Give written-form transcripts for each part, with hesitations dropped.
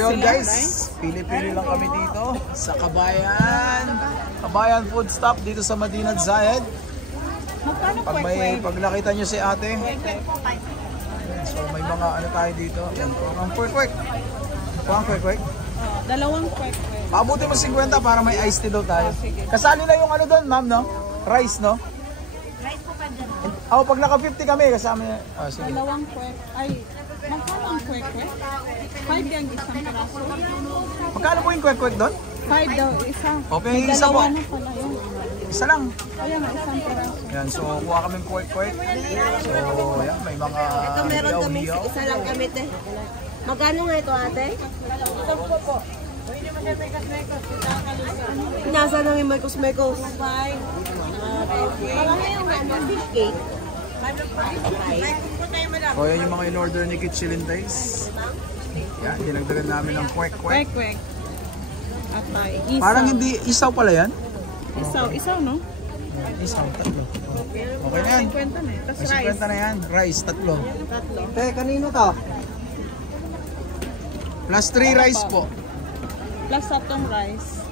yun guys, pili-pili lang kami dito sa Kabayan Food Stop dito sa Madinat Zayed. Pag nakita nyo si ate, so may mga ano tayo dito. Yan po ang kwek-kwek. Ang kwek-kwek. Dalawang kwek-kwek. Pabuti mo 50 para may iced tea daw tayo. Kasali na yung ano doon, ma'am, no? Rice, no? Rice po pa dyan. Oh, pag naka 50 kami, kasama niya. Oh, sige. Dalawang kwek. Ay, magkano ang kwek-kwek? 5 yung isang piraso. Magkano po yung kwek-kwek doon? 5 daw, isa. Okay, yung isa po. Dalawa na pala yun. Isa lang. Ayan, isang piraso. Yan, so kuha kaming kwek-kwek. So, yan, may mga Ito meron kami, hiyaw-hiyaw. isa lang kami te. Magkano nga ito ate? Nasa lang yung mekos-mekos. Marami yung fish cake. So, yan yung mga in-order ni Kitchilindays. Yan, dinagdagan namin ng kwek-kwek. Kwek-kwek. Atay. Isaw. Parang hindi isaw pala yan? Isaw, no? Isaw, tatlo. Okay na yan. 50 na eh. Tapos May rice. 50 na yan. Rice, tatlo. Tatlo. Kanino to? Plus 3 rice po. Plus satong rice.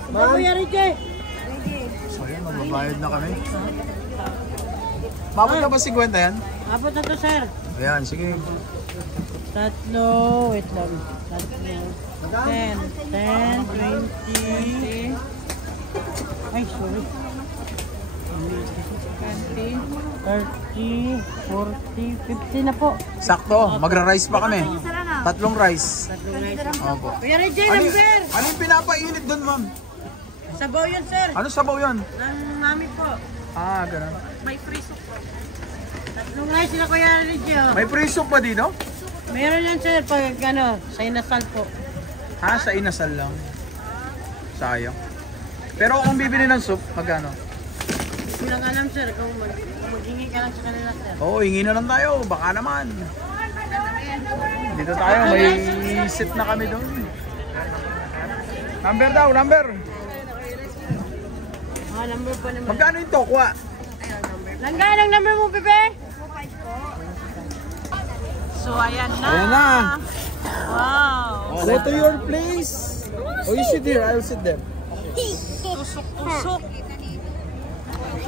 So yan, magbabayad na kami. Mabot na ba 50 yan? Abot na to sir. Ayan, sige. Tatlo, wait lang. Tatlo. 10, 20. Ay, sorry. 20. 30, 40, 50 na po. Sakto, magra-rice pa kami. Tatlong rice. Opo. Kuya RJ, Ano, number! ano yung pinapainit doon, ma'am? Sabaw yun sir. Ano sabaw yan? Ng mami po. Ah, ganun. May free soup po. Tatlong rice na Kuya RJ. May free soup pa dito? Meron yan sir pag ano, sa inasal po. Ha, sa inasal lang. Sayang. Pero kung bibili ng soup, magkano? Hindi lang alam sir kung maghingi ka lang sa kanila sir. Oo, hingi na lang tayo. Baka naman. Dito tayo, may sit na kami doon. Number daw, number. Number po naman. Magkano yung tokwa? Langga ng number mo, Bebe? So, ayan na. Ayan na. Wow. Go to your place. Oh, you sit here. I'll sit there. Tusok-tusok.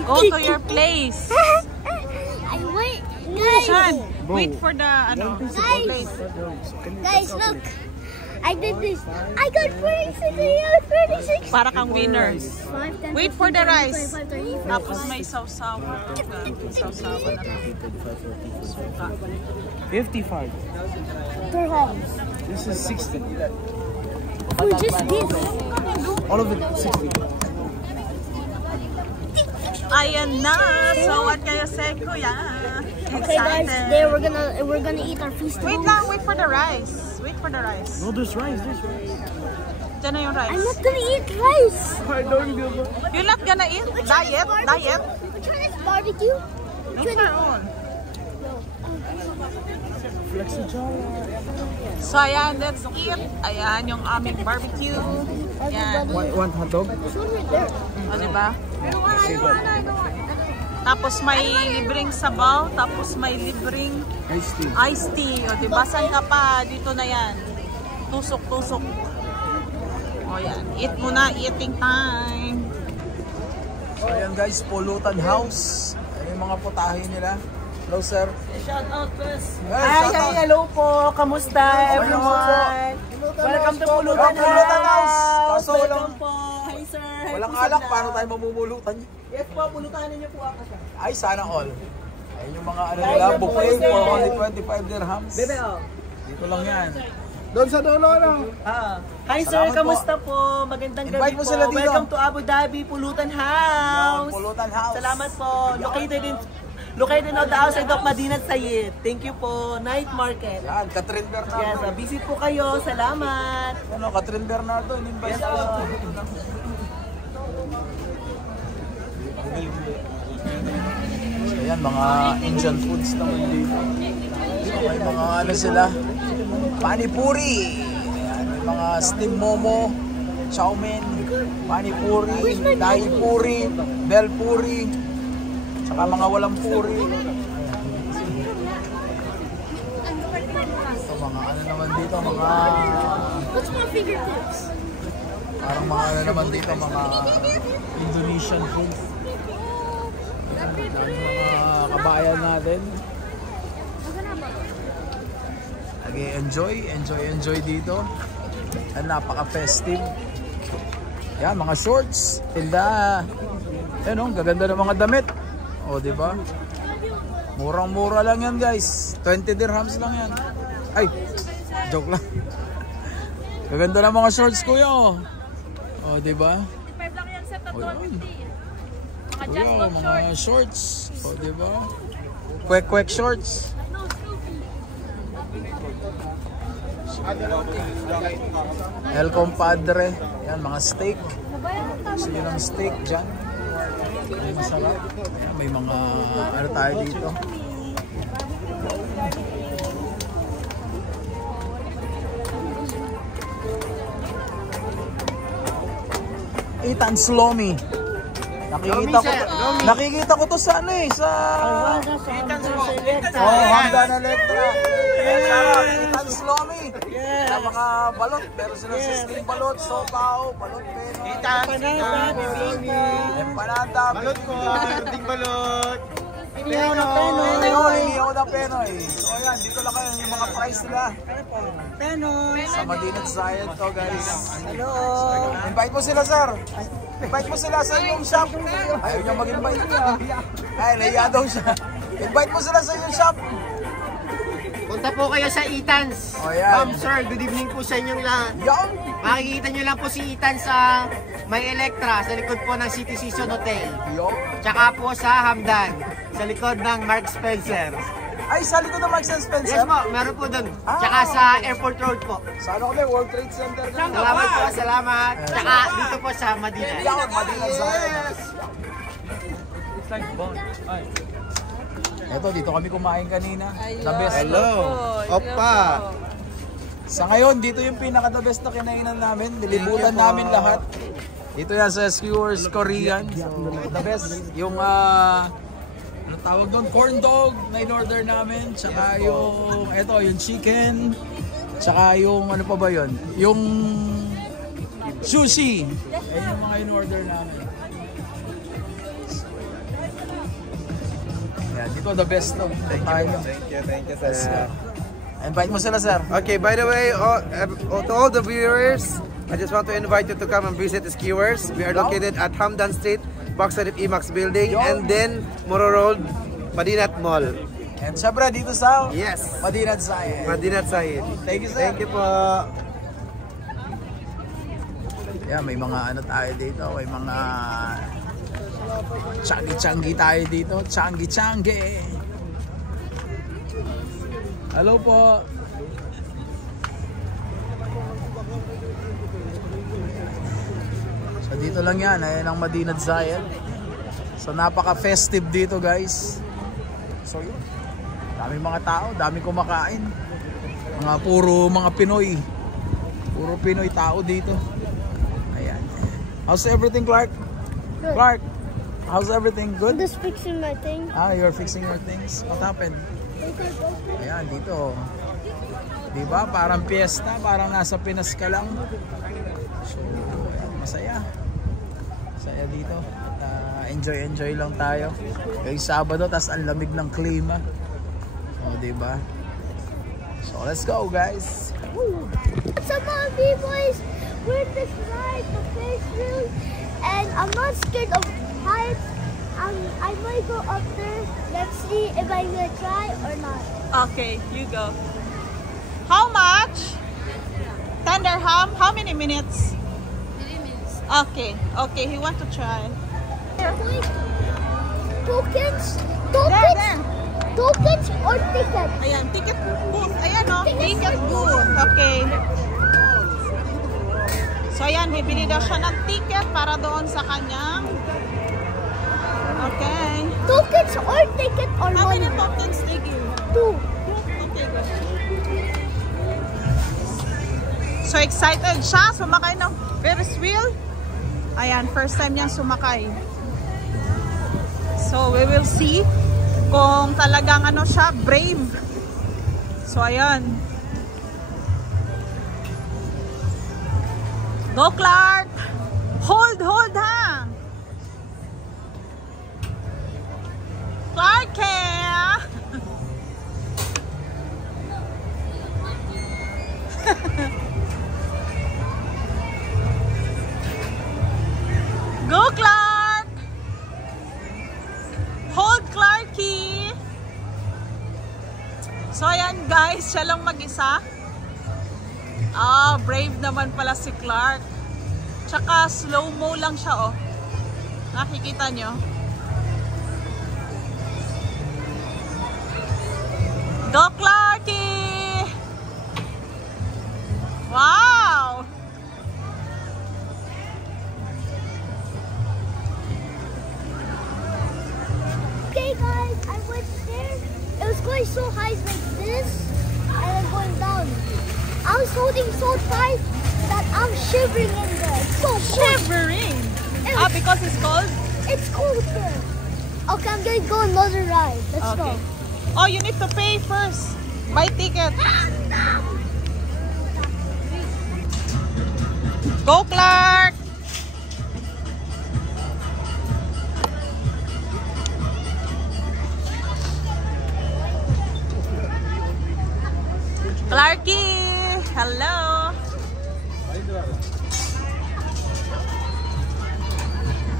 Go to your place. I wait, Shan, wait for the ano, plate. guys, look. I did this. I got 46. Para kang winner. 5, 10, Wait for the rice. 5, 30, Tapos may sausawa. Sausawa na. 55. dirhams. This is 60. Oh, just this. All of it, 60. Ayan na. So, what kayo say, kuya? Okay, guys, today we're gonna eat our feast. Wait lang, wait for the rice. Wait for the rice. No, there's rice, there's rice. Diyan na yung I'm rice. not gonna eat rice. I don't give a... You're not gonna eat? Diet? Diet? We try this barbecue. Not for all. So, ayan, let's eat. Ayan, yung aming barbecue. Ayan. Want hot dog? This one right there. O, diba? Tapos may libreng sabaw, tapos may libreng Iced tea. iced tea. O, diba? Saan ka pa? Dito na yan. Tusok-tusok. O, yan. Eat muna. Eating time. So ayan guys, Pulutan House. Ayan yung mga putahe nila. Hello sir. Shout out first. Hi, hello po. Kamusta everyone? Welcome to Pulutan Pulutan House. Kaso Welcome po. Hi sir. Hi walang po, alak, sir. paano tayo mamumulutan? Yes po, pulutanin niyo po ako sir. Ay, sana all. Ayun yung mga ano nila, buffet for only 25 dirhams. Bebe oh. Dito lang yan. Doon sa dulo lang. Hi sir, Salamat kamusta po? Magandang Invite gabi mo po. sila dito. Welcome to Abu Dhabi, Pulutan House. Pulutan House. Salamat po. Located on the outside of Madinat Zayed. Thank you po. Night market. Yan, Catherine Bernardo. Yes, visit po kayo. Salamat. Ano, Catherine Bernardo, in-invite Yes ko. po. So, ayan, mga Indian foods naman dito. So, may mga ano sila, panipuri. Ayan, may mga steam momo, chow mein, panipuri, dahi puri, bel puri, saka mga walang puri. So, mga ano naman dito, mga... What's my fingertips? Parang mga ano naman dito, mga Indonesian food. Mga kabayan natin. Enjoy dito. At napaka-festive. Yan, mga shorts, tinda. Yan, gaganda ng mga damit. O, di ba? Murang-mura lang yan, guys. 20 dirhams lang yan. Ay, joke lang. Gaganda ng mga shorts, kuya. O, di ba? 25 lang yan set at 150. Kuya, mga shorts. O, di ba? Kwek-kwek shorts. El Compadre. Yan, mga steak. Gusto nyo ng steak dyan. May masarap. May mga ano tayo dito. Ethan's Lomi. Nakikita ko to sa ano eh, sa Hamdan Electra. Ethan's Lomi. Sa mga balot, pero sila sa steam balot, sopaw, balot peno. Empanada, balot ko, ting balot. Liliyaw na Penoy. So ayan, dito lang kayo yung mga price nila. Penoy. Sa Madinat Zayed to, guys. Hello. Invite mo sila, sir. Invite mo sila sa inyong shop. Ayaw niya mag-invite niya. Ay, nahiya daw siya. Invite mo sila sa inyong shop. Punta po kayo sa Ethan's. Oh, yeah. Ma'am, sir, good evening po sa inyong lahat. Yan. Makikita nyo lang po si Ethan's sa May Electra, sa likod po ng City Season Hotel. Yan. Tsaka po sa Hamdan, sa likod ng Mark Spencer. Ay, sa likod ng Marks & Spencer? Yes po, meron po dun. Tsaka sa Airport Road po. Sa ano kami, World Trade Center. Salamat po, salamat. Tsaka dito po sa Madina. Yan, Madinat Zayed. Eto, dito kami kumain kanina. The best. Hello. Opa. Sa ngayon, dito yung pinaka-the best na kinainan namin. Nilibutan namin lahat. Dito yan sa Skewers Korean. So, the best. Yung, ano tawag doon? Corn dog na in-order namin. Tsaka yung, eto, yung chicken. Tsaka yung, ano pa ba yun? Yung sushi. Ayun yung mga in-order namin. Yan, dito the best to. Thank you, sir. Invite mo sila, sir. Okay, by the way, to all the viewers, I just want to invite you to come and visit the Skewers. We are located at Hamdan Street, backside of Emax Building, and then Moro Road, Madinat Mall. And syempre dito sa Yes, Madinat Zayed. Madinat Zayed. Thank you, sir. Thank you po. Yeah, may mga ano tayo dito, may mga changi-changi tayo dito, changi-changi. Hello po. So dito lang yan, ayan ang Madinat Zayed. So napaka-festive dito, guys. So yun, daming mga tao, daming kumakain. Puro mga Pinoy. Puro Pinoy tao dito. Ayan. How's everything, Clark? Good. Clark, how's everything? I'm Good? just fixing my thing. Ah, you're fixing your things. What happened? Ayan, dito. Diba? Parang piyesta, parang nasa Pinas ka lang. So, ayan, masaya. Masaya dito. Enjoy lang tayo. Yung Sabado, tas ang lamig ng klima. O, diba? So, let's go, guys. Some of the boys with the slide, the face room, and I'm not scared of heights. I might go up there. Let's see if I'm gonna try or not. Okay, you go. How much? 10 dirham? How many minutes? 3 minutes. Okay, okay, he want to try. Tokens? There. Tokens or ticket? Ayan, ticket booth. Ayan o, ticket booth. Okay. So ayan, bibili daw siya ng ticket para doon sa kanyang. Okay. Tokens or ticket or How money? many tokens they give? 2. Okay, good. So excited siya, sumakay ng Ferris wheel. Ayan, first time niyang sumakay. So we will see kung talagang ano siya, brave. So ayan. Go, Clark! Hold ha! Clark, Go, Clark! Hold, Clarky! So, ayan guys, siya lang mag-isa. Brave naman pala si Clark. Tsaka slow-mo lang siya, oh. Nakikita nyo? Go, Clarky! Wow! Okay guys, I went there. It was going so high like this and then going down. I was holding so tight that I'm shivering in there. It's so cold. Shivering! Because it's cold? It's cold there. Okay, I'm gonna go another ride. Let's go. Oh, you need to pay first. Buy ticket. Go, Clark! Clarky! Hello!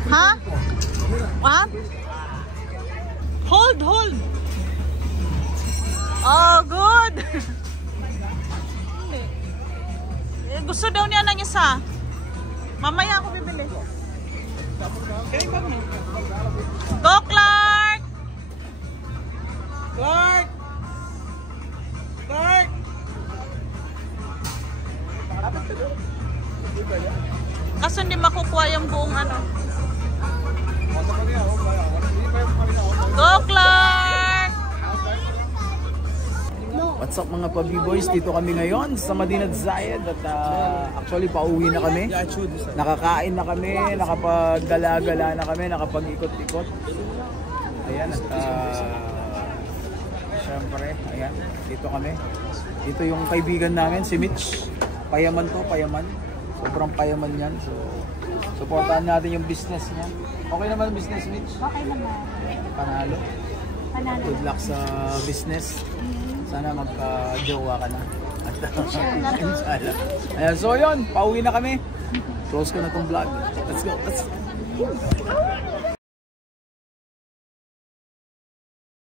Huh? What? Hold! Oh, good! Gusto daw niya ng isa. Mamaya ako bibili. Go, Clark! Clark! Kaso hindi makukuha yung buong ano. Go, Clark! What's up mga pa-B-boys? Dito kami ngayon sa Madinat Zayed at actually pauwi na kami. Nakakain na kami, nakapag-gala-gala na kami, nakapag-ikot-ikot. Ayan at syempre, ayan, dito kami. Dito yung kaibigan namin, si Mitch. Payaman to, payaman. Sobrang payaman yan. So, supportahan natin yung business niya. Okay naman ang business, Mitch? Okay naman. Panalo. Good luck sa business. Sana magka-jowa ka na. At inshallah. Ayan, so yun, pauwi na kami. Close ko na tong vlog. Let's go.